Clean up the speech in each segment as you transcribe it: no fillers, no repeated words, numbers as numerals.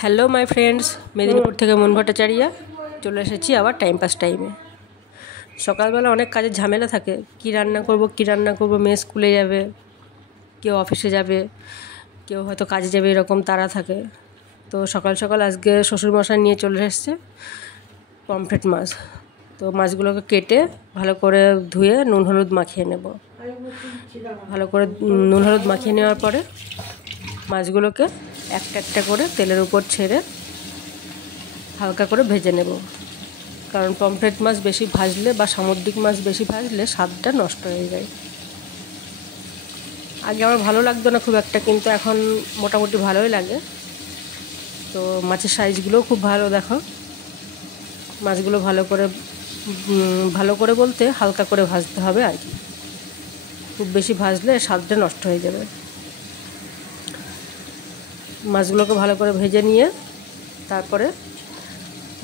Hello my friends, Medinipur থেকে মন ভট্টাচার্য চলে এসেছি আবার টাইম পাস টাইমে। সকালবেলা অনেক কাজের ঝামেলা থাকে, কি রান্না করব, মেয়ে স্কুলে যাবে, কেউ অফিসে যাবে, কেউ হয়তো কাজে যাবে, এরকম তারা থাকে। তো সকাল সকাল আজকে শ্বশুরমশাই নিয়ে চলে এসেছে পমফ্রেট মাছ। তো মাছগুলোকে কেটে ভালো করে ধুয়ে নুন হলুদ মাখিয়ে নেব। ভালো করে নুন হলুদ মাখিয়ে নেওয়ার পরে মাছগুলোকে একটা একটা করে তেলের উপর ছেড়ে হালকা করে ভেজে নেব, কারণ পমফ্রেট মাছ বেশি ভাজলে বা সামুদ্রিক মাছ বেশি ভাজলে স্বাদটা নষ্ট হয়ে যায়। আগে আমার ভালো লাগতো না খুব একটা, কিন্তু এখন মোটামুটি ভালোই লাগে। তো মাছের সাইজগুলোও খুব ভালো, দেখো মাছগুলো ভালো করে বলতে হালকা করে ভাজতে হবে আর কি, খুব বেশি ভাজলে স্বাদটা নষ্ট হয়ে যাবে। মাছগুলোকে ভালো করে ভেজে নিয়ে তারপরে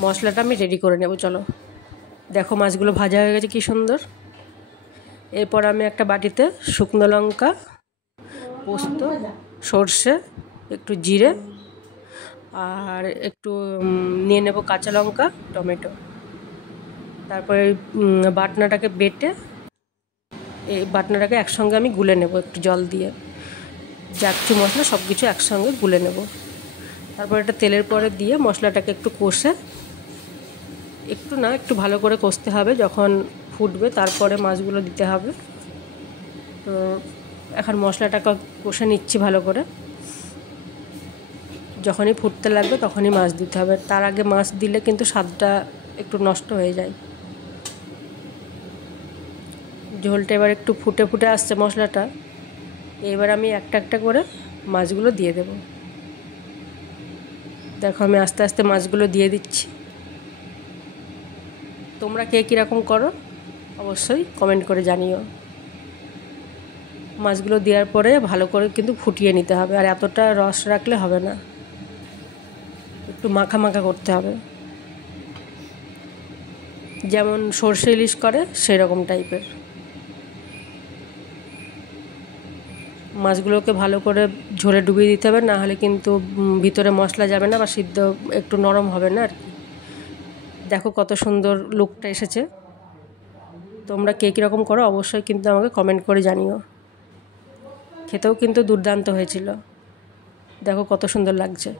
মশলাটা আমি রেডি করে নেব। চলো দেখো, মাছগুলো ভাজা হয়ে গেছে কি সুন্দর। এরপর আমি একটা বাটিতে শুকনো লঙ্কা, পোস্ত, সর্ষে, একটু জিরে আর একটু নিয়ে নেব কাঁচা লঙ্কা, টমেটো। তারপরে বাটনাটাকে বেটে এই বাটনাটাকে একসঙ্গে আমি গুলে নেব একটু জল দিয়ে, যা কিছু মশলা সব কিছু একসঙ্গে গুলে নেব। তারপর এটা তেলের পরে দিয়ে মশলাটাকে একটু কষে, একটু ভালো করে কষতে হবে। যখন ফুটবে তারপরে মাছগুলো দিতে হবে। তো এখন মশলাটাকে কষে নিচ্ছি ভালো করে, যখনই ফুটতে লাগবে তখনই মাছ দিতে হবে। তার আগে মাছ দিলে কিন্তু স্বাদটা একটু নষ্ট হয়ে যায়। ঝোলটা এবার একটু ফুটে ফুটে আসছে মশলাটা, এবার আমি একটা একটা করে মাছগুলো দিয়ে দেব। দেখো আমি আস্তে আস্তে মাছগুলো দিয়ে দিচ্ছি। তোমরা কে কীরকম করো অবশ্যই কমেন্ট করে জানিও। মাছগুলো দেওয়ার পরে ভালো করে কিন্তু ফুটিয়ে নিতে হবে, আর এতটা রস রাখলে হবে না, একটু মাখা মাখা করতে হবে, যেমন সর্ষে ইলিশ করে সেরকম টাইপের। মাছগুলোকে ভালো করে ঝোলে ডুবিয়ে দিতে হবে, না হলে কিন্তু ভিতরে মশলা যাবে না বা সিদ্ধ একটু নরম হবে না আর কি। দেখো কত সুন্দর লুকটা এসেছে। তোমরা কে কীরকম করো অবশ্যই কিন্তু আমাকে কমেন্ট করে জানিও। খেতেও কিন্তু দুর্দান্ত হয়েছিল, দেখো কত সুন্দর লাগছে।